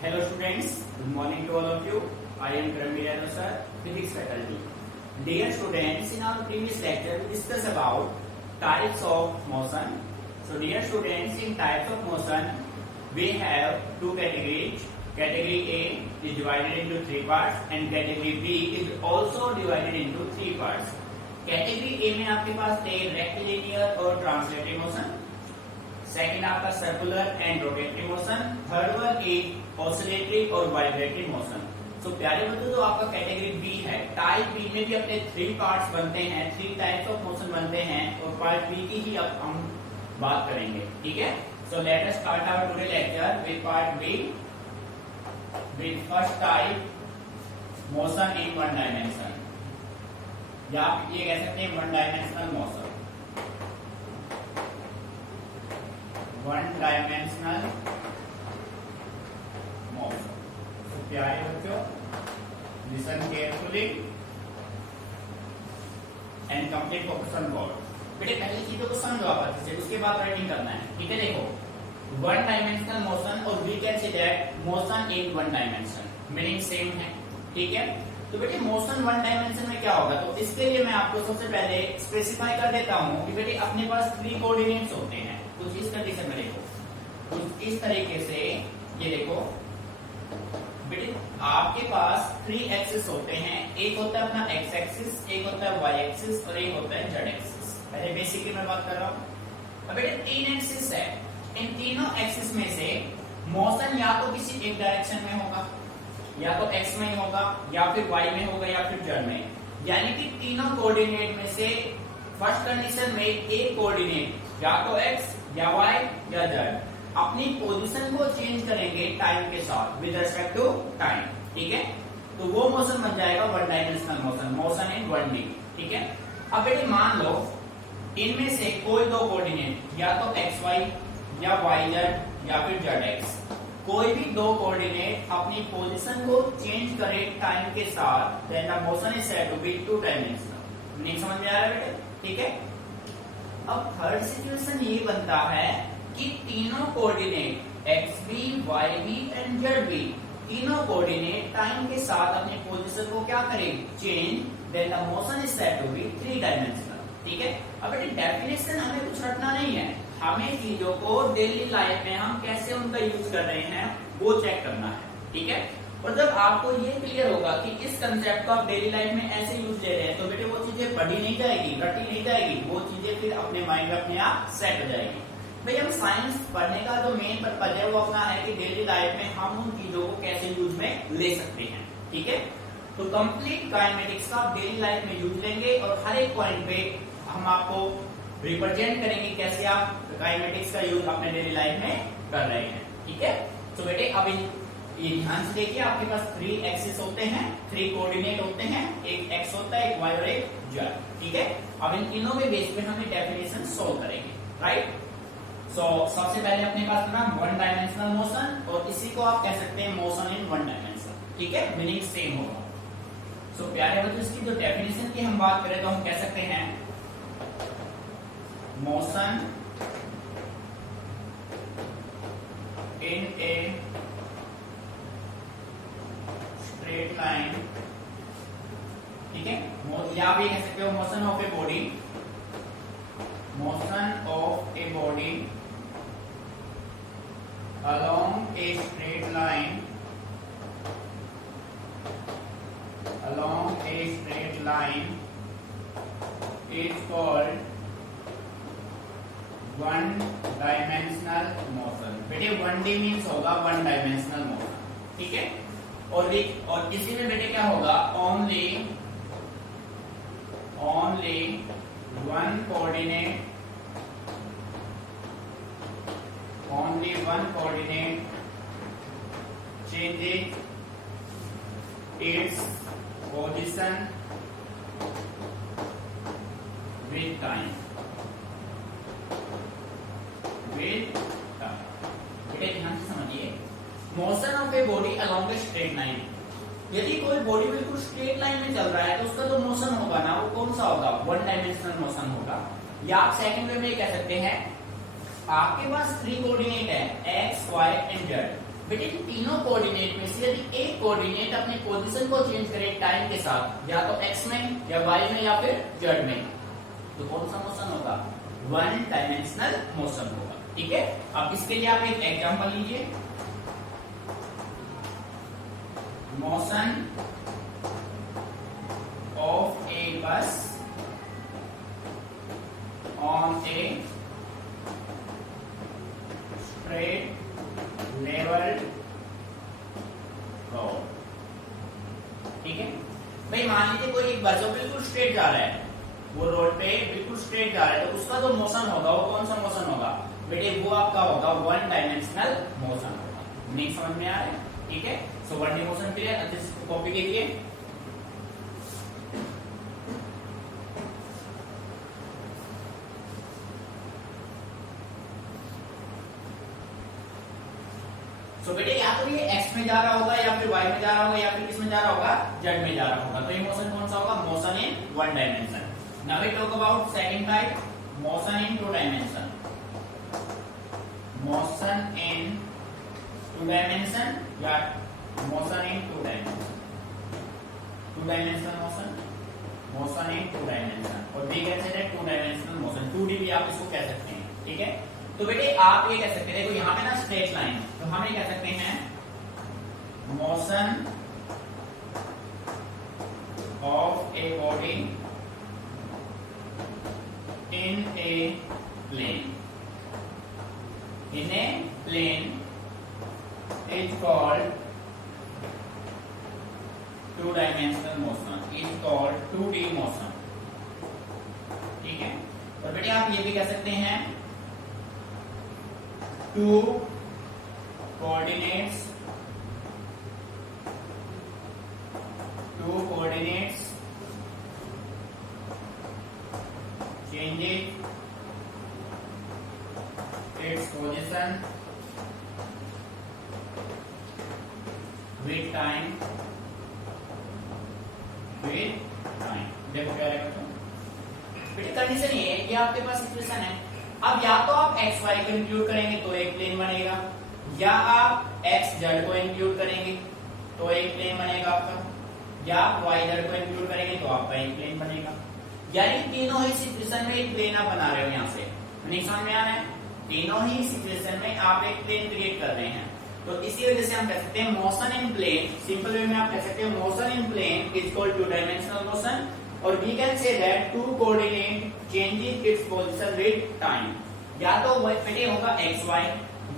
Hello students, good morning to all of you. I am Karamir sir, physics faculty. Dear students, in our previous lecture we discussed about types of motion. So dear students, in types of motion we have two categories. Category A is divided into three parts and category B is also divided into three parts. Category A में आपके पास थे rectilinear और translatory motion. Second आपका circular and rotatory motion. Third one is oscillatory और vibratory motion. तो प्यारे बच्चों, जो आपका कैटेगरी बी है, टाइप बी में भी अपने थ्री पार्ट्स बनते हैं, थ्री टाइप्स ऑफ मोशन बनते हैं और पार्ट बी की ही अब हम बात करेंगे. ठीक है, so let us start our today lecture with part B with first type motion in one dimension, या आप ये कह सकते हैं one dimensional motion. One dimensional motion. तो प्यारे बच्चों, listen carefully and complete focus on board. बेटे पहली चीजों को समझो आप अच्छे से, उसके बाद राइटिंग करना है. ठीक है, देखो वन डायमेंशनल मोशन और we can say that motion in one dimension, meaning same है. ठीक है, तो बेटे मोशन वन डायमेंशन में क्या होगा, तो इसके लिए मैं आपको सबसे पहले स्पेसिफाई कर देता हूं कि बेटे अपने पास थ्री कोऑर्डिनेट्स होते हैं. कुछ इस कंडीशन में देखो, कुछ इस तरीके से ये देखो बेटे, आपके पास थ्री एक्सिस होते हैं. एक होता है अपना एक्स एक्सिस, एक होता है वाई एक्सिस और एक होता है जेड एक्सिस. पहले बेसिकली मैं बात कर रहा हूँ. अब बेटे तीन एक्सिस है, इन तीनों एक्सिस में से मोशन या तो किसी एक डायरेक्शन में होगा, या तो एक्स में होगा, या फिर वाई में होगा, या फिर जेड में. यानी कि तीनों कोऑर्डिनेट में से फर्स्ट कंडीशन में एक कोऑर्डिनेट या तो एक्स या वाई या जेड अपनी पोजीशन को चेंज करेंगे टाइम के साथ विद रिस्पेक्ट टू टाइम. ठीक है, तो वो मोशन बन जाएगा one dimensional motion, motion in one D. ठीक है, अब बेटे मान लो इनमें से कोई दो कोऑर्डिनेट या तो एक्स वाई या वाई जेड या फिर जेड एक्स, कोई भी दो कोऑर्डिनेट अपनी पोजीशन को चेंज करे टाइम के साथ, then the motion is said to be two dimensional. नहीं समझ में आ रहा है बेटे? ठीक है, अब थर्ड सिचुएशन ये बनता है कि तीनों coordinate X B Y B and Z B, तीनों कोऑर्डिनेट टाइम के साथ अपनी पोजीशन को क्या करें, change, then the motion is said to be three dimensional. ठीक है, अब बेटे डेफिनेशन हमें कुछ रटना नहीं है, हमें चीजों को डेली लाइफ में हम कैसे उनका यूज कर रहे हैं वो चेक करना है. ठीक है, और जब आपको ये क्लियर होगा कि इस कंसेप्ट को आप डेली लाइफ में ऐसे यूज ले रहे हैं, तो बेटे वो चीजें पढ़ी नहीं जाएगी, रटी नहीं जाएगी, वो चीजें फिर अपने माइंड में अपने आप सेट हो जाएगी. भाई हम साइंस पढ़ने का जो मेन पर्पज है वो अपना है कि डेली लाइफ में हम उन चीजों को कैसे यूज में ले सकते हैं. ठीक है, तो कंप्लीट काइनेमेटिक्स का आप डेली लाइफ में यूज लेंगे और हर एक पॉइंट पे हम आपको रिप्रेजेंट करेंगे कैसे आप काइनेमेटिक्स का यूज अपने डेली लाइफ में कर रहे हैं. ठीक है, तो बेटे अब ये ध्यान से देखिए, आपके पास थ्री एक्सिस होते हैं, थ्री कोऑर्डिनेट होते हैं, एक एक्स होता है, एक वाई और एक जेड. ठीक है, अब इन तीनों के बेस पे हम डेफिनेशन सोल्व करेंगे. राइट, सो सबसे पहले अपने पास ना वन डायमेंशनल मोशन, और इसी को आप कह सकते हैं मोशन इन वन डायमेंशन. ठीक है, मीनिंग सेम होगा. सो प्यारे बच्चों, इसकी जो डेफिनेशन की हम बात करें तो हम कह सकते हैं motion in a straight line. ठीक है, या भी कह सकते हो motion of a body, motion of a body along a straight line, along a straight line is called one dimensional motion. बेटे वन डी मीन्स होगा वन डायमेंशनल मोशन. ठीक है, और इसी में बेटे क्या होगा, only one coordinate, only one coordinate changes its position with time. बेटे ध्यान से समझिए, motion of a body along a straight line, यदि कोई बॉडी बिल्कुल स्ट्रेट लाइन में चल रहा है तो उसका जो मोशन होगा ना वो कौन सा होगा, वन डायमेंशनल मोशन होगा. या आप सेकंड वे में कह सकते हैं आपके पास थ्री कोऑर्डिनेट है एक्स वाई एंड जेड. बेटे इन तीनों कोऑर्डिनेट में से यदि एक कोऑर्डिनेट अपने पोजीशन को चेंज करे टाइम के साथ, या तो एक्स में या वाई में या फिर जेड में, तो कौन सा मोशन होगा? वन डायमेंशनल मोशन होगा। ठीक है, अब इसके लिए आप एक एग्जांपल लीजिए। मोशन ऑफ ए बस on a straight level road. ठीक है भाई, मान लीजिए कोई एक बस बिल्कुल स्ट्रेट जा रहा है, वो रोड पे बिल्कुल स्ट्रेट जा रहा है, तो उसका जो मोशन होगा वो कौन सा मोशन होगा? बेटे वो आपका होगा वन डायमेंशनल मोशन होगा। नहीं समझ में आ रहा है? ठीक है, so one D motion clear. अच्छे से कॉपी कीजिए। तो बेटे या तो ये एक्स में जा रहा होगा या फिर वाई में जा रहा होगा या फिर किस में जा रहा होगा? जेड में जा रहा होगा। तो ये मोशन कौन सा होगा? Motion in one dimension. Now we talk about second type, motion in two dimension. Motion in two dimension या motion in two dimension, two dimensional motion, motion in two dimension, और we can say that two dimensional motion, 2D भी आप इसको कह सकते हैं। ठीक है, तो बेटे आप ये कह सकते हैं, देखो यहाँ पे ना स्ट्रेट लाइन, तो हम ये कह सकते हैं motion of a body in a plane, in a plane is called two dimensional motion, is called 2D motion. ठीक है, तो बेटे आप ये भी कह सकते हैं two coordinates changes its position with time, देखो क्या रहेगा? बेटे कंडीशन ये है कि आपके पास सिचुएशन है, अब या तो आप एक्स वाई को इंक्लूड करेंगे तो एक प्लेन बनेगा, या आप एक्स जेड को इंक्लूड करेंगे तो एक प्लेन बनेगा आपका, या आप वाई जेड को इंक्लूड करेंगे तो आपका एक प्लेन बनेगा। यानी तीनों ही सिचुएशन में एक प्लेन आप बना रहे हो। यहाँ से नहीं समझ में आ रहा है? तीनों ही सिचुएशन में आप एक प्लेन क्रिएट कर रहे हैं, तो इसी वजह से हम कह सकते हैं motion in plane, simple way में आप कह सकते हैं motion in plane is called two dimensional motion, और we can say that two coordinate changes its position with time. या तो बेटे होगा एक्स वाई,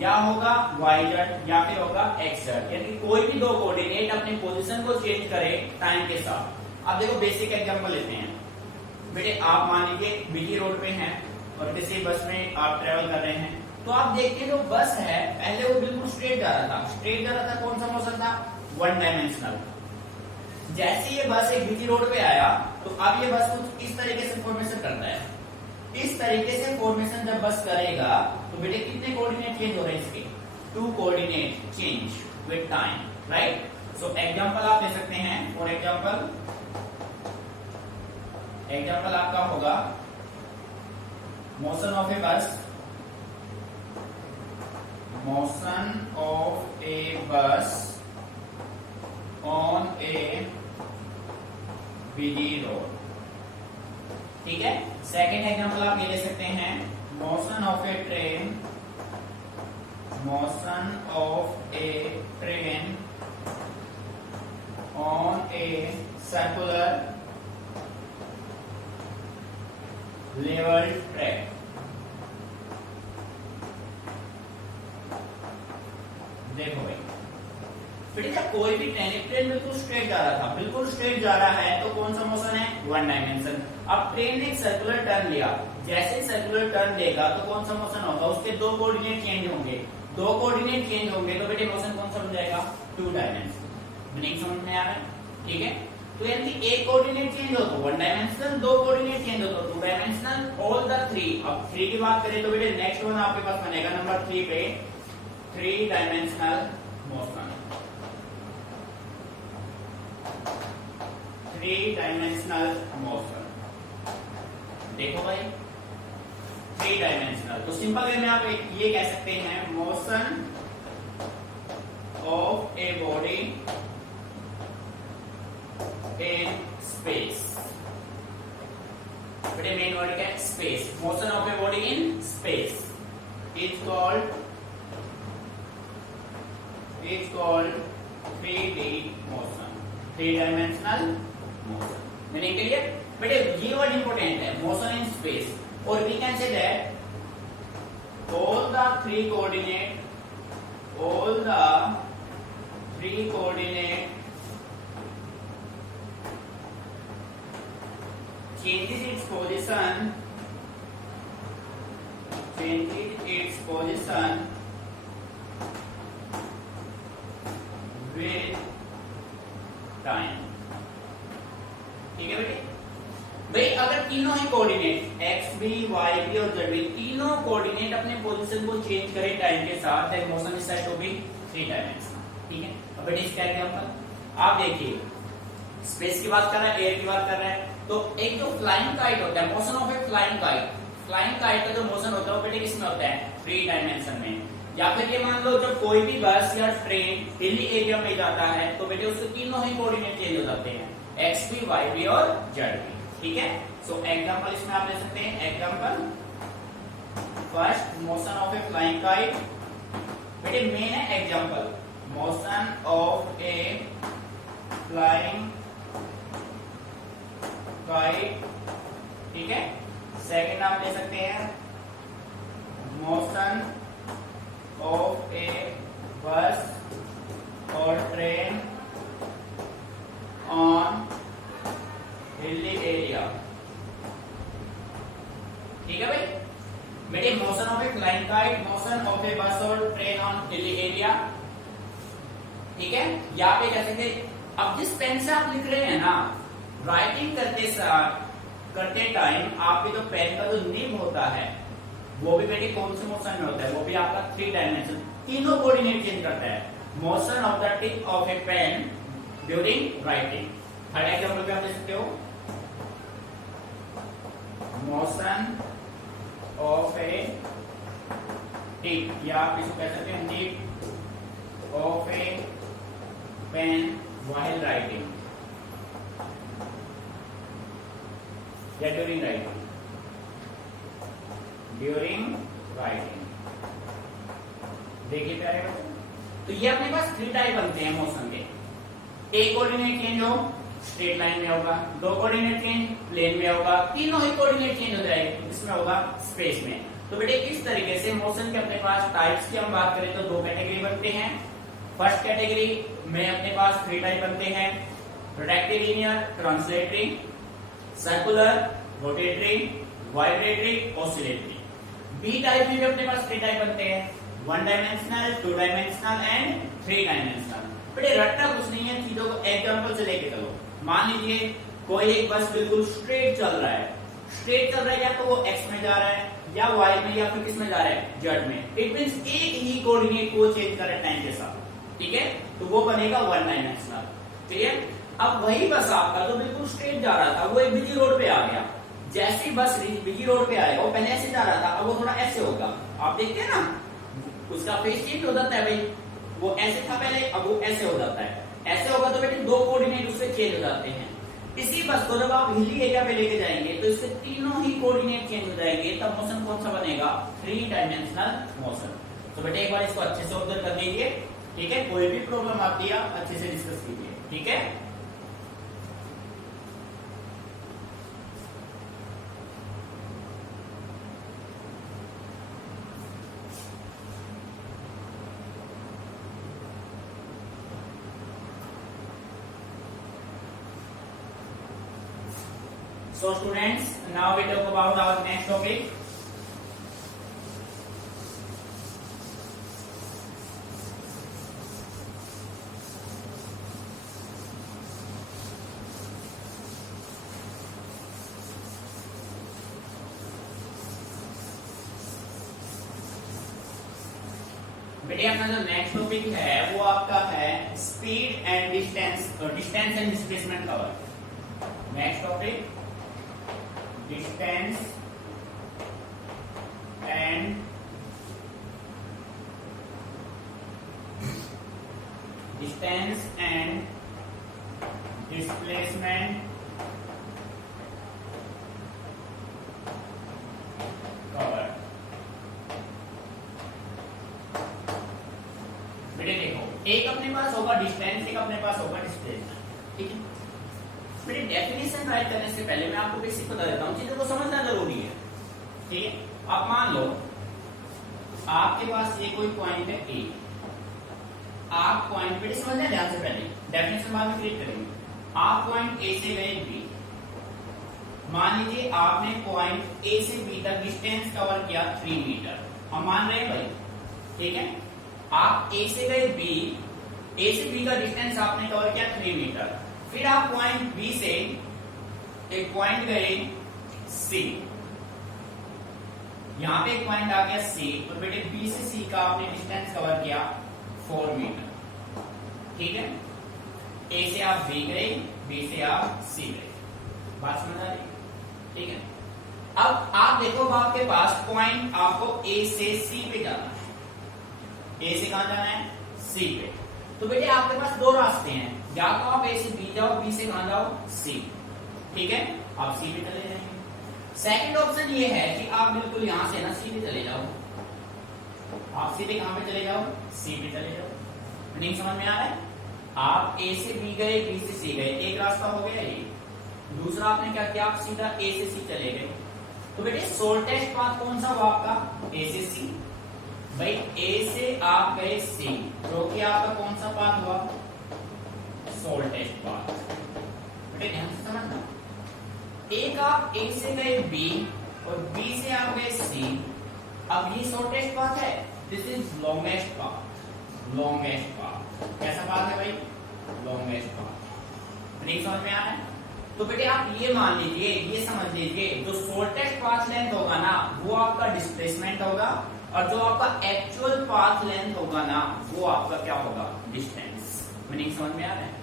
या होगा वाई जेड, या फिर होगा एक्स जेड, यानी कोई भी दो कोऑर्डिनेट अपनी पोजीशन को चेंज करे टाइम के साथ। अब देखो बेसिक एग्जांपल लेते हैं। बेटे आप मान लीजिए बीटी रोड पे हैं और किसी बस में आप ट्रेवल कर रहे हैं, तो आप देखते हैं जो बस है पहले वो बिल्कुल स्ट्रेट जा रहा था, स्ट्रेट जा रहा था, कौन सा मोशन था? One dimensional. जैसे ये बस एक बीटी रोड पे आया तो अब ये बस कुछ इस तरीके से फॉर्मेशन करता है। इस तरीके से फॉर्मेशन जब बस करेगा तो बेटे कितने कोऑर्डिनेट चेंज हो रहे हैं इसके? Two coordinate change with time, right? So example आप ले सकते हैं। फॉर एग्जांपल आपका होगा मोशन ऑफ ए बस, मोशन ऑफ ए बस ऑन ए बिजी रोड। ठीक है, सेकेंड एग्जांपल आप ये ले सकते हैं motion of A train, motion of A train on a circular level track. देखो भाई बेटे जब कोई भी ट्रेन बिल्कुल स्ट्रेट जा रहा था, बिल्कुल स्ट्रेट जा रहा है तो कौन सा मोशन है? One dimension. अब ट्रेन ने एक सर्कुलर टर्न लिया, जैसे सर्कुलर टर्न लेगा तो कौन सा मोशन होगा? उसके दो कोऑर्डिनेट चेंज होंगे, दो कोऑर्डिनेट चेंज होंगे तो बेटे मोशन कौन सा बन जाएगा? To dimension. मीनिंग समझ में आ रहा है? ठीक है, तो यानी एक कोऑर्डिनेट चेंज हो तो वन डायमेंशनल, दो कोऑर्डिनेट चेंज हो तो two dimensional, all the three. अब थ्री की बात करें तो बेटे नेक्स्ट वन आपके पास बनेगा नंबर 3 पे, three dimensional motion, three dimensional motion. देखो भाई थ्री डायमेंशनल, तो सिंपल वे में आप ये कह सकते हैं motion of a body in space. बड़े मेन वर्ड क्या है? Space. Motion of a body in space is called 3D motion, 3-dimensional motion. Meaning के लिए बेटे ये वर्ड इंपॉर्टेंट है, मोशन इन स्पेस. और we can say that all the three coordinate changes its position with time. ठीक है बेटे. भाई अगर तीनों ही coordinate X B Y B और जेड बी तीनों कोऑर्डिनेट अपने पोजीशन को चेंज करें टाइम के साथ, then motion is said to be 3 dimensional. ठीक है. अब बेटे इसका एग्जांपल आप देखिए, स्पेस की बात कर रहा है, एयर की बात कर रहा है. तो एक जो फ्लाइंग काइट होता है, motion of a flying kite का जो मोशन होता है वो बेटे किसमें होता है? 3 डायमेंशन में. या फिर ये मान लो जब कोई भी बस या ट्रेन हिली एरिया में जाता है तो बेटे उसके तीनों ही कोऑर्डिनेट चेंज हो जाते हैं, एक्स बी वाई बी और जेड बी. ठीक है. सो एग्जांपल इसमें आप ले सकते हैं. Example first, motion of a flying kite. बेटे मेन है example, motion of a flying kite. ठीक है. सेकेंड आप ले सकते हैं मोशन ऑफ ए बस और ट्रेन ऑन हिली एरिया. ठीक है भाई. बेटे motion of a flying kite, motion of a bus और ट्रेन ऑन हिली एरिया. ठीक है. यहाँ पे कैसे थे, अब जिस पेन से आप लिख रहे हैं ना, राइटिंग करते टाइम आपके जो पेन का जो निब होता है वो भी बेटे कौन से मोशन में होता है? वो भी आपका 3 डायमेंशन, तीनों कोऑर्डिनेट चेंज करता है. Motion of the tip of a pen during writing. Third example पे आप दे सकते हो, मोशन ऑफ ए टिप, या आप इसको कह सकते हैं nib of a pen while writing या ड्यूरिंग राइटिंग. देखिए प्यारे बच्चों, तो ये अपने पास 3 टाइप बनते हैं मोशन के. एक कोऑर्डिनेट चेंज हो स्ट्रेट लाइन में होगा, 2 कोऑर्डिनेट चेंज प्लेन में होगा, तीनों ही कोऑर्डिनेट चेंज हो जाएंगे. इसमें होगा स्पेस में. तो बेटे इस तरीके से मोशन के अपने पास टाइप्स की हम बात करें तो 2 कैटेगरी बनते हैं. फर्स्ट कैटेगरी में अपने पास 3 टाइप बनते हैं, rectilinear, translatory, circular, rotatory, vibratory, oscillatory. B type में भी अपने पास 3 टाइप बनते हैं, 1 डायमेंशनल, 2 डायमेंशनल एंड 3 डायमेंशनल. बेटे रटना कुछ नहीं है, चीजों को एग्जांपल से लेके चलो. मान लीजिए कोई एक बस बिल्कुल स्ट्रेट चल रहा है, या तो वो एक्स में जा रहा है या वाई में या फिर किस में जा रहा है? जेड में. इट मींस एक ही कोऑर्डिनेट को चेंज कर रहा है टाइम के साथ. ठीक है. तो वो बनेगा 1 डायमेंशनल. क्लियर. अब वही बस आपका जो बिल्कुल स्ट्रेट जा रहा था वो एक बिजी रोड पे आ गया. जैसी बस बिजी रोड पे आएगा, वो पहले ऐसे जा रहा था, अब वो थोड़ा ऐसे होगा. आप देखते हैं ना, उसका फेस चेंज हो जाता है भाई. वो ऐसे था पहले, अब वो ऐसे हो जाता है. ऐसे होगा तो बेटे 2 कोऑर्डिनेट उससे चेंज हो जाते हैं. इसी बस को जब आप हिली एरिया पे लेके जाएंगे तो इसके तीनों ही कोऑर्डिनेट चेंज हो जाएंगे, तब मोशन कौन सा बनेगा? 3 डायमेंशनल मोशन. तो बेटे एक बार इसको अच्छे से ऑब्जर्व कर लीजिए. ठीक है. कोई भी प्रॉब्लम आती है अच्छे से डिस्कस कीजिए. ठीक है. So students, now we talk about our next topic. बेटे अपना जो नेक्स्ट टॉपिक है वो आपका है speed and distance and displacement cover. Next topic distance and distance and displacement covered. बेटे देखो, एक अपने पास होगा डिस्टेंस, एक अपने पास होगा डिस्प्लेसमेंट, ठीक है। बेटे डेफिनेशन राइट करने से पहले मैं आपको बेसिक बता देता हूँ, चीजों को समझना जरूरी है, ठीक है। अब मान लो आपके पास ये कोई पॉइंट है ए, आप पॉइंट पे समझना ध्यान से, पहले डेफिनेशन बाद में क्रिएट करेंगे। आप पॉइंट ए से गए बी, मान लीजिए आपने पॉइंट ए से बी तक डिस्टेंस कवर किया 3 मीटर, हम मान रहे हैं भाई, ठीक है। आप ए से गए बी, ए से बी का डिस्टेंस आपने कवर किया 3 मीटर, फिर आप पॉइंट बी से एक पॉइंट गए सी, यहां पे एक पॉइंट आ गया सी, तो बेटे बी से सी का आपने डिस्टेंस कवर किया 4 मीटर, ठीक है। ए से आप बी गए, बी से आप सी गए, बात समझ आ रही, ठीक है। अब आप देखो आपके पास पॉइंट आपको ए से सी पे जाना है, ए से कहां जाना है, सी पे। तो बेटे आपके पास दो रास्ते हैं, या तो आप ए से बी जाओ, बी से कहां जाओ, सी, ठीक है, आप सी पे चले जाएंगे। सेकंड ऑप्शन ये है कि आप बिल्कुल यहां से ना सी पे चले जाओ, आप सीधे कहां पे चले जाओ, सी पे चले जाओ। मीनिंग समझ में आ रहा है? आप ए से बी गए, बी से सी गए, एक रास्ता हो गया ये। दूसरा आपने क्या किया, आप सीधा ए से सी चले गए। तो बेटे शॉर्टेस्ट पाथ कौन सा हुआ आपका, ए से सी। भाई ए से आप गए सी, जो कि आपका कौन सा पाथ हुआ, शॉर्टेस्ट पाथ। बेटे ध्यान से समझना, एक आप ए से गए बी और बी से आप गए सी, अब ये शॉर्टेस्ट पाथ है, this is longest path. Longest path कैसा पाथ है भाई, लॉन्गेस्ट पाथ। नहीं समझ में आ रहा है? तो बेटे आप ये मान लीजिए, ये समझ लीजिए, जो शॉर्टेस्ट पाथ लेंथ होगा ना वो आपका डिस्प्लेसमेंट होगा, और जो आपका एक्चुअल पाथ लेंथ होगा ना वो आपका क्या होगा, डिस्टेंस। मीनिंग समझ में आ रहा है?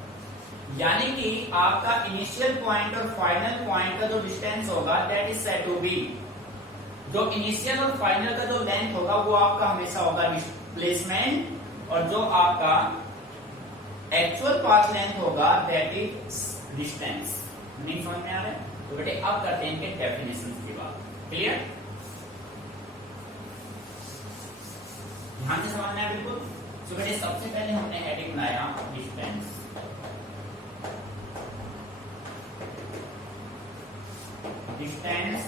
यानी कि आपका इनिशियल पॉइंट और फाइनल पॉइंट का जो डिस्टेंस होगा that is said to be, जो इनिशियल और फाइनल का जो लेंथ होगा वो आपका हमेशा होगा डिस्प्लेसमेंट, और जो आपका एक्चुअल पाथ लेंथ होगा दैट इज डिस्टेंस। नहीं समझ में आ रहा है? तो बेटे अब करते हैं इनके डेफिनेशन की बात। क्लियर? ध्यान से समझना है बिल्कुल। तो बेटे सबसे पहले हमने हेडिंग बनाया distance. Distance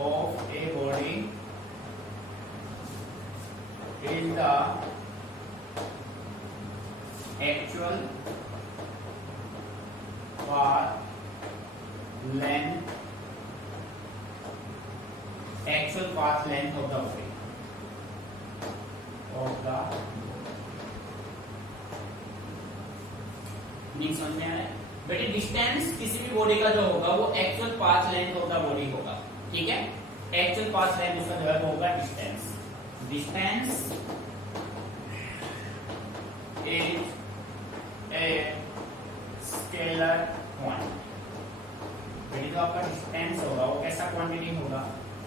of a body is the actual path length of the body नहीं समझ में आ रहा है? बेटे डिस्टेंस किसी भी बॉडी का जो होगा वो actual path length of the body होगा, ठीक है। एक्चुअल पाथ लेंथ उसका जो है वो होगा distance. Distance is a scalar quantity. बेटे जो आपका डिस्टेंस होगा वो कैसा क्वांटिटी होगा,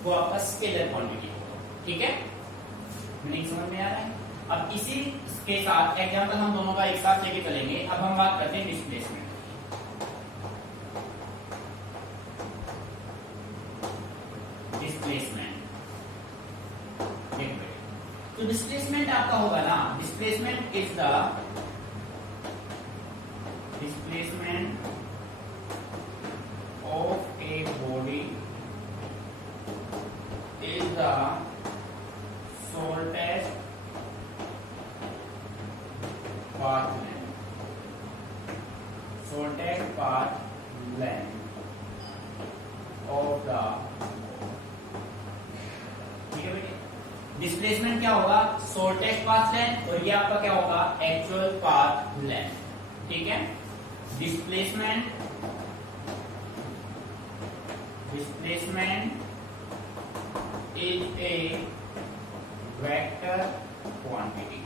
वो आपका स्केलर क्वांटिटी होगा, ठीक है। मीनिंग समझ में आ रहा है? अब इसी के साथ एग्जांपल हम दोनों का एक साथ लेके चलेंगे। अब हम बात करते हैं डिस्प्लेसमेंट। डिस्प्लेसमेंट तो डिस्प्लेसमेंट आपका होगा ना, displacement is the displacement of a body is the shortest path length. Shortest path length of the, ठीक है बेटे। डिस्प्लेसमेंट क्या होगा, शॉर्टेस्ट पाथ लेंथ, और ये आपका क्या होगा, एक्चुअल पाथ लेंथ, ठीक है। Displacement is a vector quantity.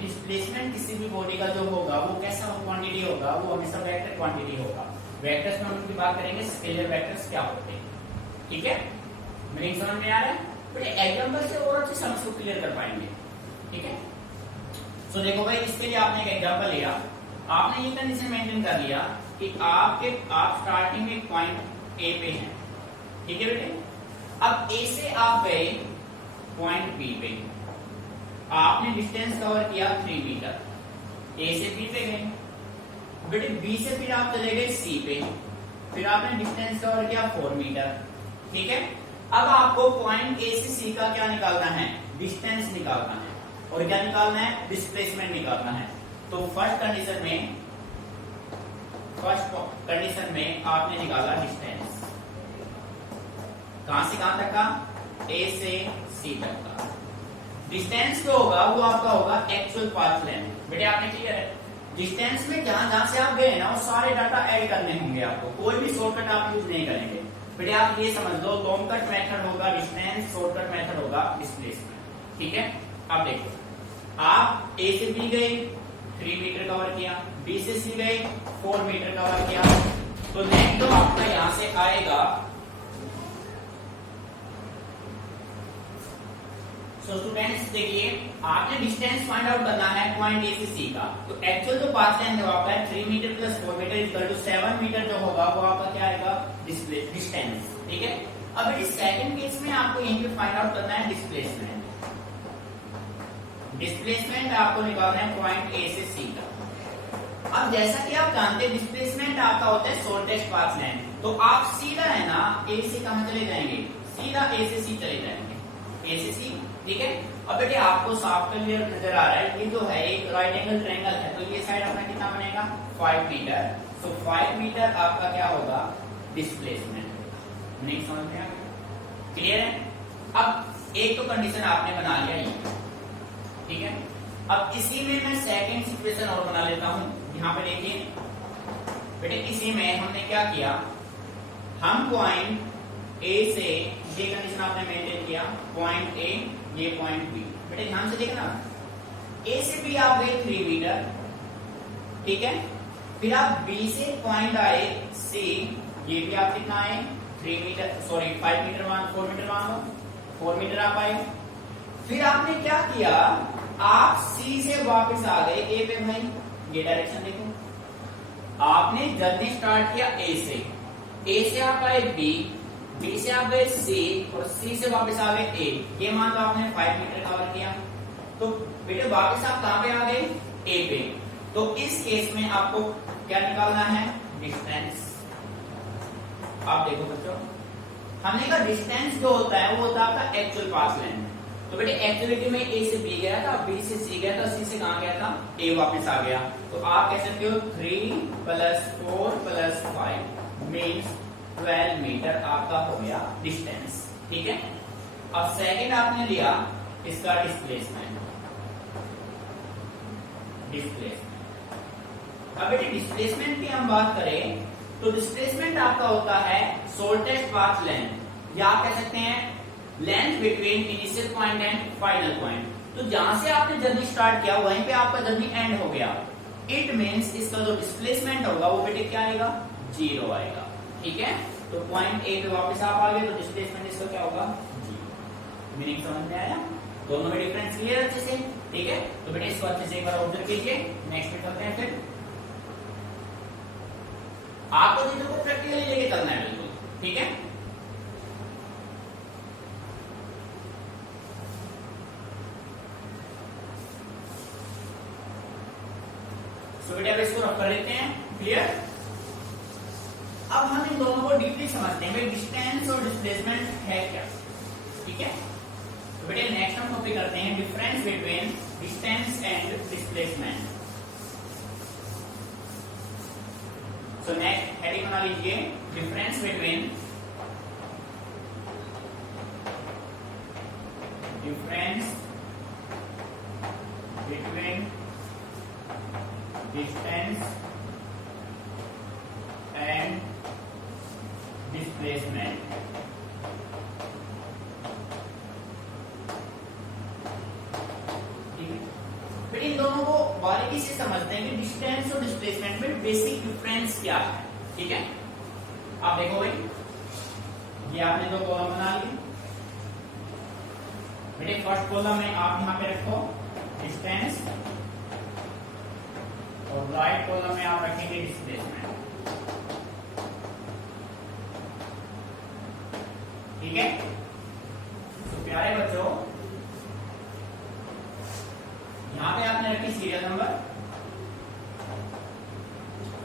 Displacement किसी भी बॉडी का जो होगा वो कैसा क्वांटिटी होगा, वो हमेशा वेक्टर क्वांटिटी होगा। वेक्टर्स में हम उनकी बात करेंगे, स्केलर वेक्टर्स क्या होते हैं, ठीक है। मीनिंग समझ में आ रहा है? बड़े एग्जांपल से और अच्छे समझ को क्लियर कर पाएंगे। ठीक है, सो देखो भाई, इसके लिए आपने एक एग्जांपल लिया, आपने ये कंडीशन मेंटेन कर लिया कि आप स्टार्टिंग में पॉइंट ए पे हैं। ठीक है बेटे, अब ए से आप गए पॉइंट बी पे, आपने डिस्टेंस कवर किया 3 मीटर, ए से बी पे गए बेटे, बी से फिर आप चले गए सी पे, फिर आपने डिस्टेंस कवर किया 4 मीटर। ठीक है, अब आपको पॉइंट ए से सी का क्या निकालना है, डिस्टेंस निकालना है, और क्या निकालना है, डिस्प्लेसमेंट निकालना है। तो फर्स्ट कंडीशन में आपने निकाला डिस्टेंस, कहां से कहां तक का, ए से सी तक का। डिस्टेंस जो होगा वो आपका होगा एक्चुअल पाथ लेंथ। बेटे आपने क्लियर है, डिस्टेंस में जहां जहां से आप गए ना वो सारे डाटा ऐड करने होंगे आपको, कोई भी शॉर्टकट आप यूज नहीं करेंगे। बेटे आप ये समझ लो, लॉन्ग कट मेथड होगा डिस्टेंस, शॉर्टकट मेथड होगा डिस्प्लेसमेंट। ठीक है, अब देखो, आप ए से बी गए 3 मीटर कवर किया, बी से सी गए 4 मीटर कवर किया, तो नेक्स्ट जो आपका यहां से आएगा, सो स्टूडेंट्स देखिए, आपने डिस्टेंस फाइंड आउट करना है पॉइंट ए से सी का, तो एक्चुअल जो पाथ लेंथ है आपका 3 metre plus 4 metre equal to 7 metre जो होगा वो आपका क्या आएगा, डिस्टेंस। ठीक है, अब बेटे सेकंड केस में आपको यहीं पे फाइंड आउट करना है डिस्प्लेसमेंट। डिस्प्लेसमेंट आपको निकालना है पॉइंट ए से सी का। अब जैसा कि आप जानते हैं डिस्प्लेसमेंट आपका होता है शॉर्टेस्ट पाथ लेंथ, तो आप सीधा है ना ए से कहां चले जाएंगे, सीधा ए से सी चले जाएंगे, ए से सी। ठीक है, अब बेटे आपको साफ क्लियर नजर आ रहा है, ये जो है एक राइट एंगल ट्रायंगल है, तो ये साइड अपना कितना बनेगा 5 मीटर। सो 5 मीटर आपका क्या होगा, डिस्प्लेसमेंट। नहीं समझ में आ गया, क्लियर है। अब एक तो कंडीशन आपने बना लिया ये, ठीक है। अब इसी में मैं सेकंड सिचुएशन और बना लेता हूं। यहाँ पे देखिए बेटे, इसी में हमने क्या किया, हम पॉइंट ए से, ये कंडीशन आपने मेंटेन किया, पॉइंट ए ये पॉइंट बी। बेटे ध्यान से देखना, ए से बी आप गए 3 मीटर, ठीक है, फिर आप बी से पॉइंट आए सी, ये भी आप कितना आए 3 मीटर, सॉरी 5 मीटर 4 मीटर मान लो, 4 मीटर आप आए। फिर आपने क्या किया, आप सी से वापस आ गए ए पे। भाई ये डायरेक्शन देखो, आपने जर्नी स्टार्ट किया ए से आप आए बी से आप गए सी, और सी से वापस आ गए ए। ये मान लो आपने 5 मीटर कवर किया, तो बेटे वापस आप कहां पे आ गए, ए पे। तो इस केस में आपको क्या निकालना है, डिस्टेंस। आप देखो बच्चों, हमने कहा डिस्टेंस जो होता है वो होता है आपका एक्चुअल पाथ लेंथ। तो बेटे एक्चुअलिटी में ए से बी गया था, बी से सी गया था, सी से कहां गया था, ए वापस आ गया। तो आप कह सकते हो 3 + 4 + 5 मीन्स 12 मीटर आपका हो गया डिस्टेंस। ठीक है, अब सेकंड आपने लिया इसका डिस्प्लेसमेंट। अब बेटे डिस्प्लेसमेंट की हम बात करें तो डिस्प्लेसमेंट आपका होता है शॉर्टेस्ट पाथ लेंथ, या आप कह सकते हैं length between initial point and final point. तो जहां से आपने जर्नी स्टार्ट किया वहीं पे आपका जर्नी एंड हो गया। इट मीन्स इसका जो डिस्प्लेसमेंट होगा वो बेटे क्या आएगा, 0 आएगा। ठीक है, तो पॉइंट ए पे वापस आप आ गए तो डिस्प्लेसमेंट इसका क्या होगा, 0। मीनिंग समझ में आया, दोनों में डिफरेंस क्लियर अच्छे से। ठीक है, तो बेटे इसको अच्छे से एक बार ऑब्जर्व कीजिए। नेक्स्ट पे चलते हैं। फिर आपको चीजों को प्रैक्टिकली लेके चलना है बिल्कुल। ठीक है, तो बेटे अब इसको रख कर लेते हैं, क्लियर। अब हम इन दोनों को डीपली समझते हैं, भाई डिस्टेंस और डिस्प्लेसमेंट है क्या। ठीक है, तो बेटे नेक्स्ट हम टॉपिक करते हैं difference between distance and displacement. So next heading बना लीजिए, difference between distance and displacement. फिर इन दोनों को बारीकी से समझते हैं कि डिस्टेंस और डिस्प्लेसमेंट में बेसिक डिफरेंस क्या है। ठीक है, आप देखो भाई, ये आपने दो कॉलम बना लिए, बेटे फर्स्ट कॉलम में आप यहाँ पे रखो डिस्टेंस और राइट कॉलम में आप रखेंगे डिस्प्लेसमेंट। ठीक है, तो प्यारे बच्चों यहां पे आपने रखी सीरियल नंबर।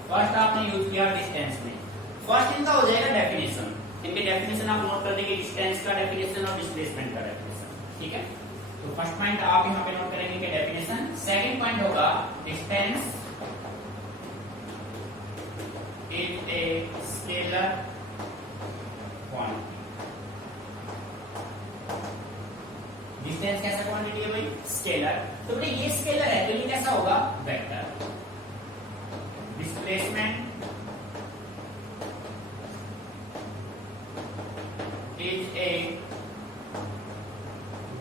फर्स्ट आपने यूज किया डिस्टेंस में। फर्स्ट इनका हो जाएगा डेफिनेशन, इनके डेफिनेशन आप नोट कर देंगे, डिस्टेंस का डेफिनेशन और डिस्प्लेसमेंट का डेफिनेशन। ठीक है, तो फर्स्ट पॉइंट आप यहां पे नोट करेंगे कि डेफिनेशन। सेकंड पॉइंट होगा distance is a scalar quantity. Distance कैसा क्वांटिटी है भाई? स्केलर। तो भाई ये स्केलर है तो ये कैसा होगा? Vector. Displacement is a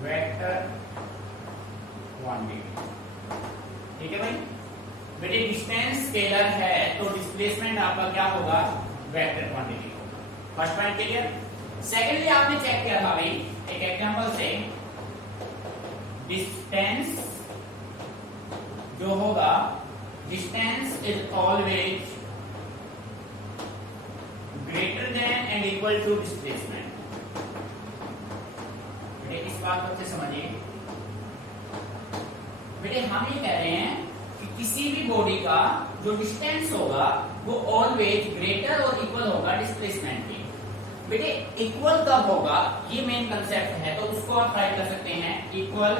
vector quantity. ठीक है भाई, बेटे डिस्टेंस स्केलर है तो डिस्प्लेसमेंट आपका क्या होगा? वेक्टर क्वांटिटी होगा। First point clear. सेकेंडली आपने चेक किया था भाई एक एग्जांपल से, डिस्टेंस जो होगा, distance is always greater than and equal to displacement. बेटे इस बात को अच्छे समझिए। बेटे हम ये कह रहे हैं कि किसी भी बॉडी का जो डिस्टेंस होगा वो ऑलवेज ग्रेटर और इक्वल होगा डिस्प्लेसमेंट के। बेटे इक्वल कब होगा, ये मेन कंसेप्ट है, तो उसको आप ट्राई कर सकते हैं। Equal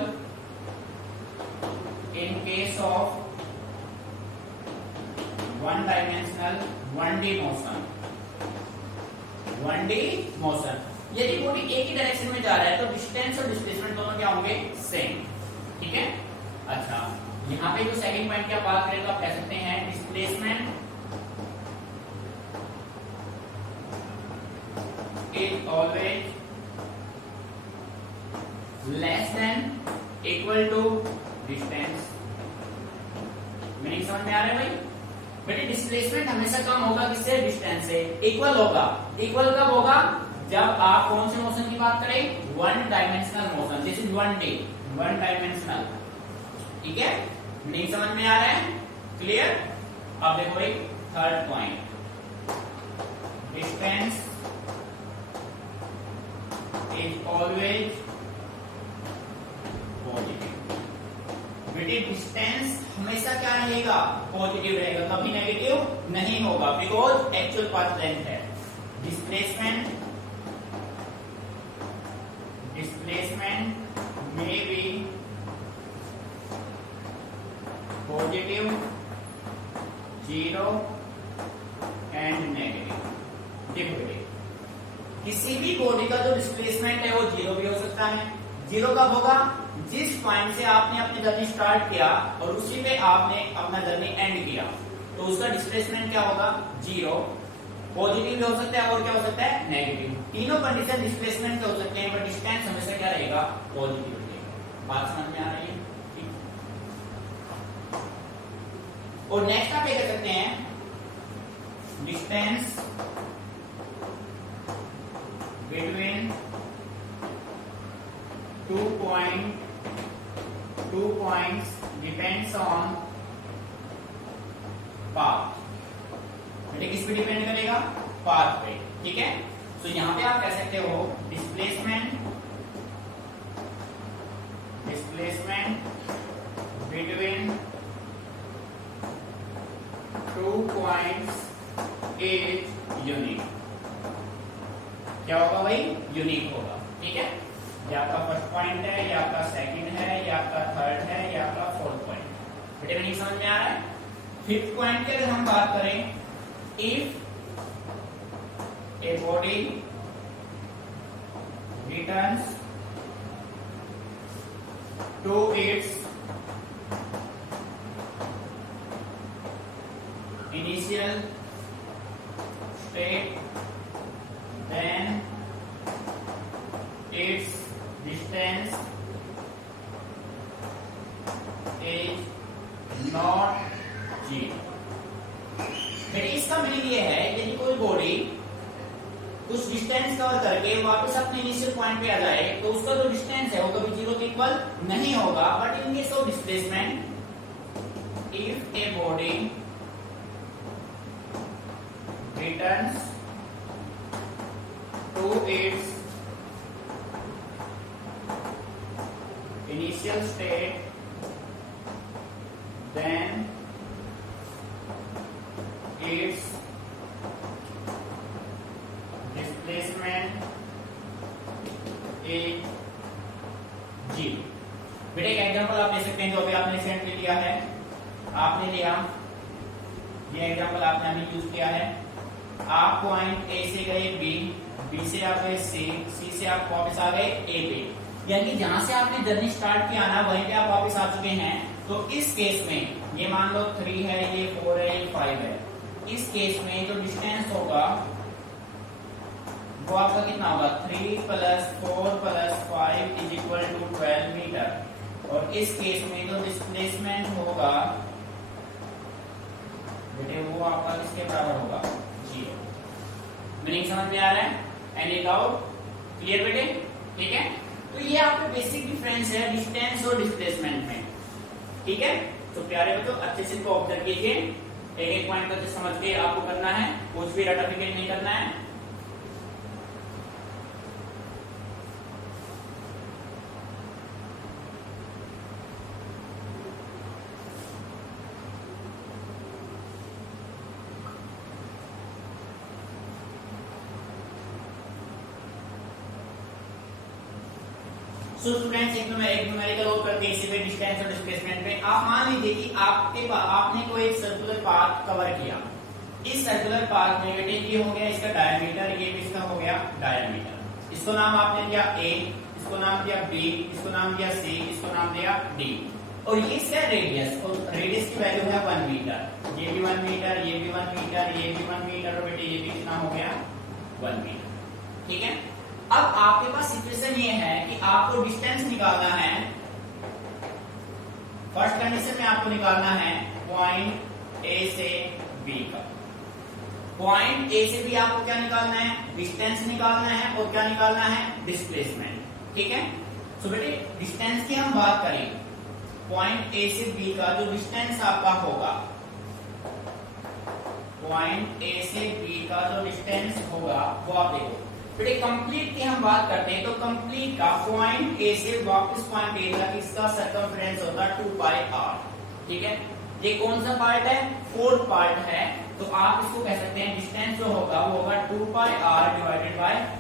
in case of one dimensional 1D motion. 1D motion यदि बॉडी एक ही डायरेक्शन में जा रहा है तो डिस्टेंस और डिस्प्लेसमेंट दोनों क्या होंगे? सेम। ठीक है, अच्छा यहां पे जो सेकंड पॉइंट की आप बात करें तो आप कह सकते हैं displacement is always less than equal to distance। Meaning समझ में आ रहा है भाई? बेटे डिस्प्लेसमेंट हमेशा कम होगा किससे? डिस्टेंस से। इक्वल होगा, इक्वल कब होगा? जब आप कौन से मोशन की बात करें? One dimensional motion. This is 1D, one dimensional. ठीक है, मीनिंग समझ में आ रहा है? क्लियर। अब देखो भाई third point, distance is always positive। बेटे डिस्टेंस हमेशा क्या रहेगा? पॉजिटिव रहेगा, कभी नेगेटिव नहीं होगा, बिकॉज एक्चुअल पाथ लेंथ है। डिस्प्लेसमेंट में भी पॉजिटिव, जीरो एंड नेगेटिव। देखो बेटे किसी भी बॉडी का जो डिस्प्लेसमेंट है वो जीरो भी हो सकता है। जीरो कब होगा? जिस पॉइंट से आपने अपनी जर्नी स्टार्ट किया और उसी पे आपने अपना जर्नी एंड किया, तो उसका डिस्प्लेसमेंट क्या होगा? जीरो। पॉजिटिव भी हो सकता है और क्या हो सकता है? नेगेटिव। तीनों कंडीशन डिस्प्लेसमेंट के हो सकते हैं, बट डिस्टेंस हमेशा क्या रहेगा? पॉजिटिव रहेगा। बात समझ में आ रही है? और नेक्स्ट आप ये कह सकते हैं distance between 2 points depends on path। बेटे किस पे डिपेंड करेगा? पाथ पे। ठीक है, तो यहां पे आप कह सकते हो displacement between 2 points is unique। क्या होगा भाई? यूनिक होगा। ठीक है, ये आपका फर्स्ट पॉइंट है, ये आपका सेकंड है, ये आपका थर्ड है, ये आपका फोर्थ पॉइंट। बेटे नहीं समझ में आ रहा है? फिफ्थ पॉइंट की अगर हम बात करें, if a body returns to its initial state then its distance is not zero। बेटे इसका मीनिंग ये है यदि कोई बॉडी कुछ डिस्टेंस कवर करके वापस अपने इनिशियल पॉइंट पे आ जाए तो उसका जो डिस्टेंस है वो कभी जीरो के इक्वल नहीं होगा। But in case of displacement, if a body returns to its initial state, then its displacement is zero। बेटा एक एग्जांपल आप ले सकते हैं जो अभी आपने रिसेंटली लिया है, आपने लिया ये एग्जांपल आपने अभी यूज किया है। आप पॉइंट ए से गए बी, बी से आप गए सी, सी से आप वापस आ गए ए पे, यानी जहां से आपने जर्नी स्टार्ट किया ना वहीं पे आप वापस आ चुके हैं। तो इस केस में ये मान लो 3 है, ये 4 है, ये 5 है। इस केस में जो डिस्टेंस होगा वो आपका कितना होगा, 3 + 4 + 5 = 12 मीटर। और इस केस में जो डिस्प्लेसमेंट होगा बेटे वो आपका किसके बराबर होगा, 0। मीनिंग समझ में आ रहा है? Any doubt? क्लियर बेटे? ठीक है, तो ये आपका बेसिक डिफरेंस है डिस्टेंस और डिस्प्लेसमेंट में। ठीक है, तो प्यारे बच्चों अच्छे से इसको ऑब्जर्व कीजिए, एक एक पॉइंट को समझ के आपको करना है, कुछ भी रटाफिकेट नहीं करना है। सो स्टूडेंट्स एक न्यूमेरिकल और करते हैं इसी पे डिस्टेंस और डिस्प्लेसमेंट पे। आप मान लीजिए कि आपने कोई एक सर्कुलर पाथ कवर किया। इस सर्कुलर पाथ में बेटे ये हो गया इसका डायमीटर, ये भी इसका हो गया डायमीटर। इसको नाम आपने दिया ए, इसको नाम दिया बी, इसको नाम दिया सी, इसको नाम दिया डी। और ये इसका रेडियस, और रेडियस की वैल्यू है 1 मीटर। ये भी 1 मीटर, ये भी 1 मीटर, ये भी 1 मीटर, और बेटे ये भी कितना हो गया, 1 मीटर। ठीक है, अब आपके पास सिचुएशन ये है कि आपको डिस्टेंस निकालना है। फर्स्ट कंडीशन में आपको निकालना है पॉइंट ए से बी का। पॉइंट ए से बी आपको क्या निकालना है, डिस्टेंस निकालना है, और क्या निकालना है, डिस्प्लेसमेंट। ठीक है, तो बेटे डिस्टेंस की हम बात करें, पॉइंट ए से बी का जो डिस्टेंस आपका होगा, पॉइंट ए से बी का जो डिस्टेंस होगा वो आप देखो बेटे। कंप्लीट की हम बात करते हैं तो कंप्लीट का पॉइंट ए से वापस पॉइंट ए तक इसका सर्कमफ्रेंस होता है 2πr। ठीक है, ये कौन सा पार्ट है, 4th पार्ट है। तो आप इसको कह सकते हैं डिस्टेंस जो होगा वो होगा 2πr/4।